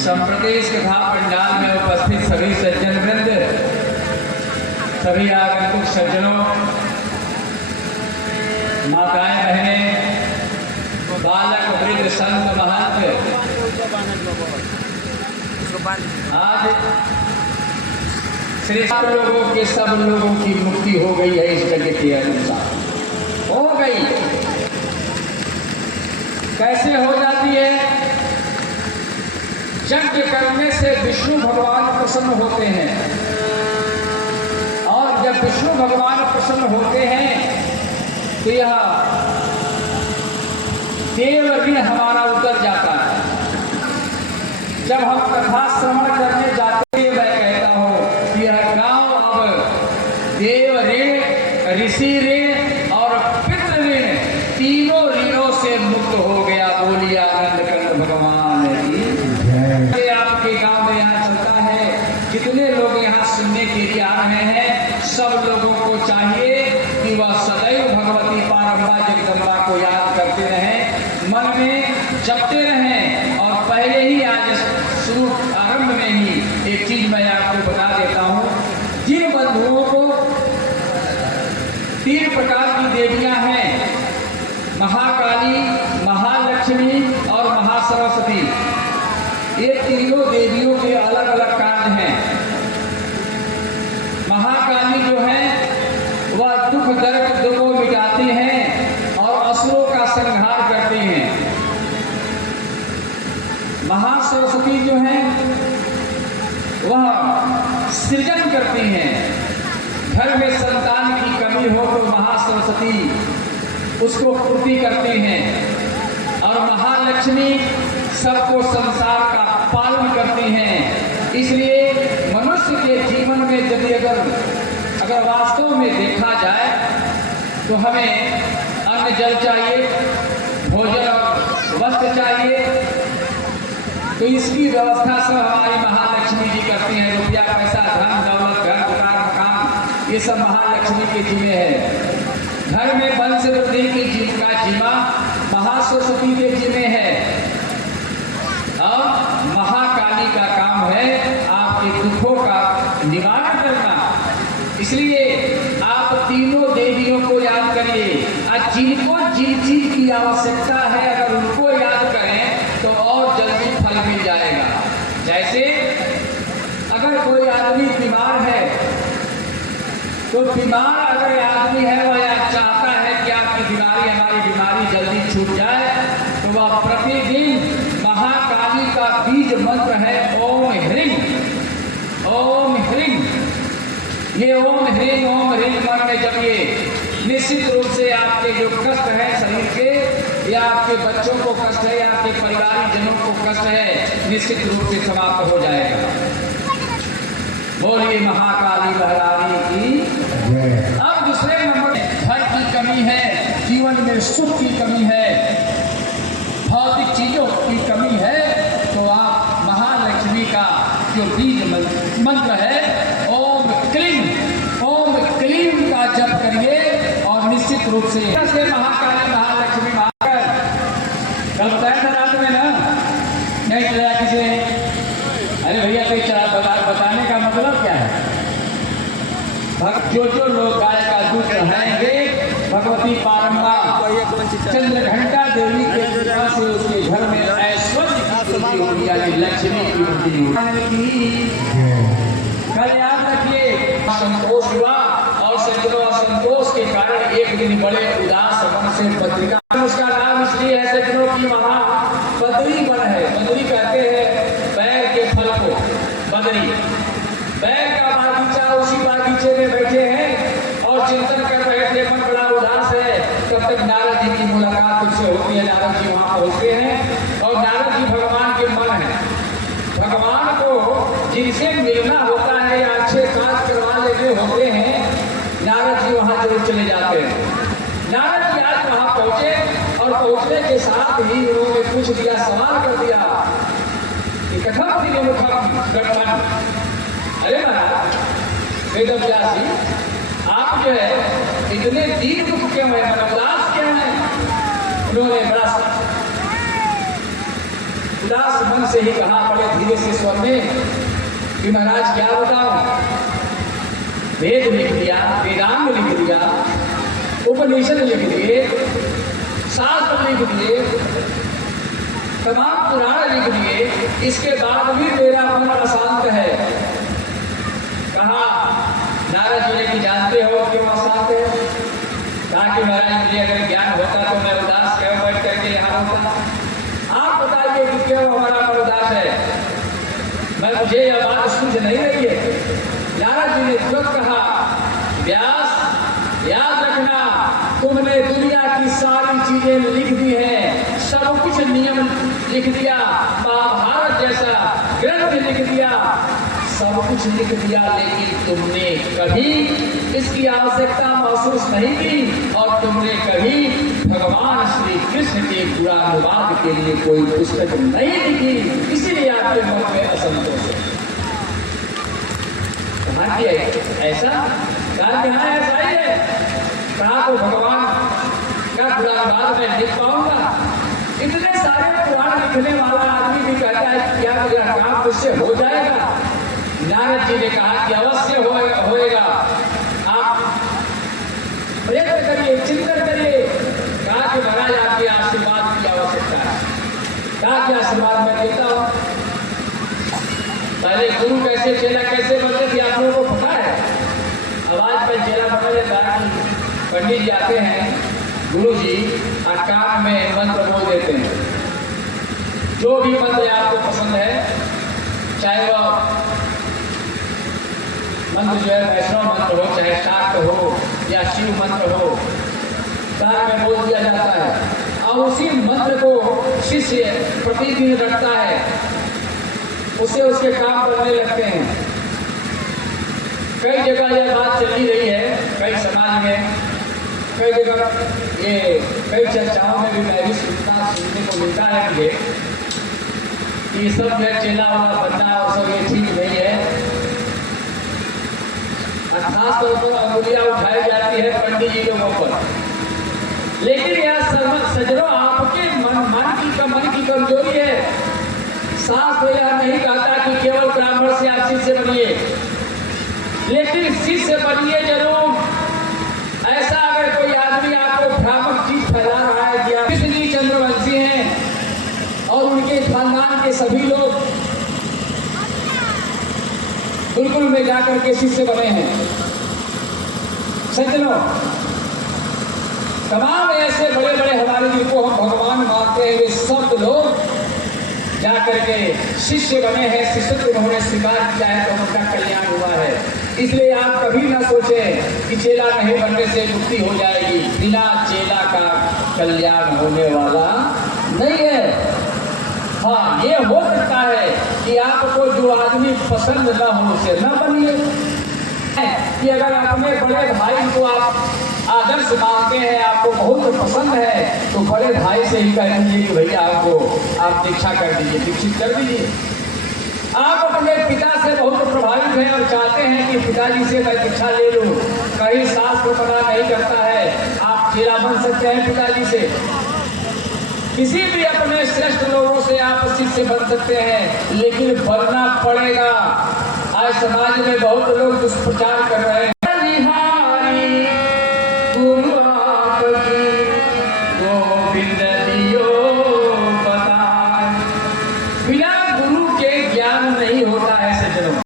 संप्रदेश तथा पंडाल में उपस्थित सभी सज्जन वृंद, सभी आगंतुक सज्जनों, माताएं बहनें, बालक वृद्ध संत महंत, आज श्री सब लोगों की मुक्ति हो गई है इस जगत के अनुसार। हो गई, कैसे हो जाती है? यज्ञ करने से विष्णु भगवान प्रसन्न होते हैं, और जब विष्णु भगवान प्रसन्न होते हैं तो यह देव ऋण हमारा उतर जाता है। जब हम कथा श्रवण करने जाते हैं, मैं कहता हूँ कि यह गांव अब देव ऋण, ऋषि ऋण और पितृ ऋण, तीनों ऋणों से मुक्त हो गया। बोलिए आनंद कंद भगवान की। आपके गांव में यहाँ चलता है, जितने लोग यहाँ सुनने के लिए आ रहे हैं, सब लोगों को चाहिए कि वह सदैव भगवती पारंबा जगदम्बा को याद करते रहें, मन में जपते रहें। और पहले ही आज शुरू आरंभ में ही एक चीज मैं आपको बता देता हूँ। जिन बंधुओं को 3 प्रकार की देवियां हैं, महाकाली, महालक्ष्मी और महासरस्वती, ये तीनों देवियों के अलग अलग कार्य हैं। महाकाली जो है वह दुख दर्द को मिटाती हैं और असुरों का संहार करती हैं। महासरस्वती जो है वह सृजन करती हैं। घर में संतान की कमी हो तो महासरस्वती उसको पूर्ति करती हैं। और महालक्ष्मी सबको संसार का पालन करती हैं। इसलिए मनुष्य के जीवन में यदि अगर वास्तव में देखा जाए तो हमें अन्न जल चाहिए, भोजन और वस्त्र चाहिए, तो इसकी व्यवस्था सब हमारी महालक्ष्मी जी करती हैं। रुपया पैसा, धन दौलत, घर दुकान मकान, ये सब महालक्ष्मी के जिम्मे है। घर में वंश वृद्धि की का जिम्मा महासरस्वती के जिम्मे है। और महाकाली का काम है आपके दुखों का निवारण करना। इसलिए आप तीनों देवियों को याद करिए, और जिनको जिन चीज की आवश्यकता है अगर उनको याद करें तो और जल्दी फल मिल जाएगा। जैसे अगर कोई आदमी बीमार है तो बीमार अगर आदमी है वह चाहता है कि आपकी बीमारी, हमारी बीमारी जल्दी छूट जाए, तो वह प्रतिदिन महाकाली का बीज मंत्र है ओम ह्रीं, ओम ह्रीं। ये ओम ह्रीं मन में जपिए, निश्चित रूप से आपके जो कष्ट है शरीर के, या आपके बच्चों को कष्ट है, या आपके परिवारजनों को कष्ट है, निश्चित रूप से समाप्त हो जाएगा। बोलिए महाकाली महारानी की। अब दूसरे नंबर, धन की कमी है, जीवन में सुख की कमी है, भौतिक चीजों की कमी है, तो आप महालक्ष्मी का जो बीज मंत्र है ओम क्लीं का जप करिए और निश्चित रूप से महाकाली महालक्ष्मी महाकाल कल बताया था रात में ना, नहीं चला किसे? अरे भैया कोई बताने का मतलब क्या है? जो लोग गाय का दूध चढ़ाएंगे भगवती पारंबा चंद्रघंटा देवी के कृपा से उसके घर में ऐश्वर्य यानी लक्ष्मी की वृद्धि होगी। कल याद रखिए संतोष हुआ और संतोष के कारण एक दिन बड़े उदास मन से पत्रिका, उसका नाम इसलिए है सज्जनों की वहां बदरी वन है। बदरी कहते हैं बैर के फल को, बदरी बैर का बागीचा, उसी बागीचे में बैठे हैं और चिंतन कर रहे थे, मन बड़ा उदास है। तब तक नारद जी की मुलाकात उससे होती है। नारद जी वहां पहुंचते हैं और नारद जी भगवान के मन है। भगवान को जिनसे मिलना होता है या अच्छे काज करवा लेने होते हैं, नारद जी वहां जरूर चले जाते हैं। नारद जी आज वहां पहुंचे और पहुंचने के साथ ही उन्होंने पूछ दिया, सवाल कर दिया कि कथम थी मुखम गठन। अरे महाराज वेद व्यास जी, आप जो है इतने दीन दुख क्यों है, उदास क्यों है? उन्होंने बड़ा उदास मन से ही कहा, बड़े धीरे से स्वर में कि महाराज क्या बताऊं, वेद लिख दिया, वेदांग लिख दिया, उपनिषद लिख दिए, शास्त्र लिख दिए, तमाम पुराण लिख दिए, इसके बाद भी मेरा मन अशांत है। कहा नारद जी ने, जानते हो क्यों अशांत है? कहा कि महाराज मुझे अगर ज्ञान होता तो मैं उदास क्यों बैठ करके यहाँ होता। आप बताइए कि क्यों हमारा मन उदास है? मुझे यह बात सूझ नहीं रही है। नारद जी ने तुरंत कहा, व्यास याद रखना, तुमने दुनिया की सारी चीजें लिख दी है, सब कुछ नियम लिख दिया, महाभारत जैसा ग्रंथ लिख दिया, सब कुछ लिख दिया, लेकिन तुमने कभी इसकी आवश्यकता महसूस नहीं की और तुमने कभी भगवान श्री कृष्ण के गुणानुवाद के लिए कोई पुस्तक नहीं लिखी, इसीलिए आपके मन में असंतोष है। ऐसा कहा ऐसा ही है। कहा तो भगवान का गुणानुवाद मैं लिख पाऊंगा? इतने सारे पुराण लिखने वाला आदमी भी कहता है क्या मेरा काम मुझसे हो जाएगा? नारद जी ने कहा कि अवश्य होएगा, आप प्रयत्न करिए, चिंतन करिए। कहा कि महाराज आपके आशीर्वाद की आवश्यकता है। कहा कि आशीर्वाद मैं देता हूं। पहले गुरु कैसे चेला कैसे बनते थे आप लोगों को पता है? आवाज पर चेला बना लेता है। पंडित जी आते हैं, गुरु जी कान में मंत्र बोल देते हैं, जो भी मंत्र आपको पसंद है, चाहे वह मंत्र जो है वैष्णव मंत्र हो, चाहे शाक्त हो या शिव मंत्र हो, कान में बोल दिया जाता है और उसी मंत्र को शिष्य प्रतिदिन रखता है, उससे उसके काम बनने लगते हैं। कई जगह यह बात चली रही है, कई समाज में, कई जगह ये कई चर्चाओं में भी मैं भी सुनने को मिलता है मुझे कि सब जो चेला वाला बनना और सब ये ठीक नहीं है। खास तौर पर अंगुलियां उठाई जाती है पंडित जी लोगों पर, लेकिन यह सज्जनों आपके मन की कमजोरी है। शास्त्र यह नहीं कहता कि केवल ब्राह्मण से आप शिष्य बनिए, लेकिन शिष्य बनिए जरूर। ऐसा अगर कोई आदमी आपको भ्रामक चीज फैला रहा है कि आप कृष्ण जी चंद्रवंशी हैं और उनके खानदान के सभी लोग गुरुकुल में जाकर के शिष्य बने हैं, सज्जनों तमाम ऐसे बड़े बड़े हमारे जिनको हम भगवान मानते हैं, वे सब लोग जाकर के शिष्य बने हैं, शिष्यत्व उन्होंने स्वीकार किया है तो उनका कल्याण हुआ है। इसलिए आप कभी ना सोचें कि चेला नहीं बनने से मुक्ति हो जाएगी। बिना चेला का कल्याण होने वाला नहीं है। हाँ, ये हो सकता है कि आपको जो आदमी पसंद न हो उसे न बनिए, कि अगर अपने बड़े भाई को आप आदर्श मानते हैं, आपको बहुत पसंद है, तो बड़े भाई से ही कह दीजिए कि भैया आप दीक्षा कर दीजिए, दीक्षित कर दीजिए। आप अपने पिता हैं और चाहते हैं कि पिताजी से मैं दीक्षा ले लूं, कहीं सास को मना नहीं करता है, आप चेला बन सकते हैं पिताजी से। किसी भी अपने श्रेष्ठ लोगों से आप शिष्य बन सकते हैं, लेकिन बनना पड़ेगा। आज समाज में बहुत लोग दुष्प्रचार कर रहे हैं। गोविंद दियो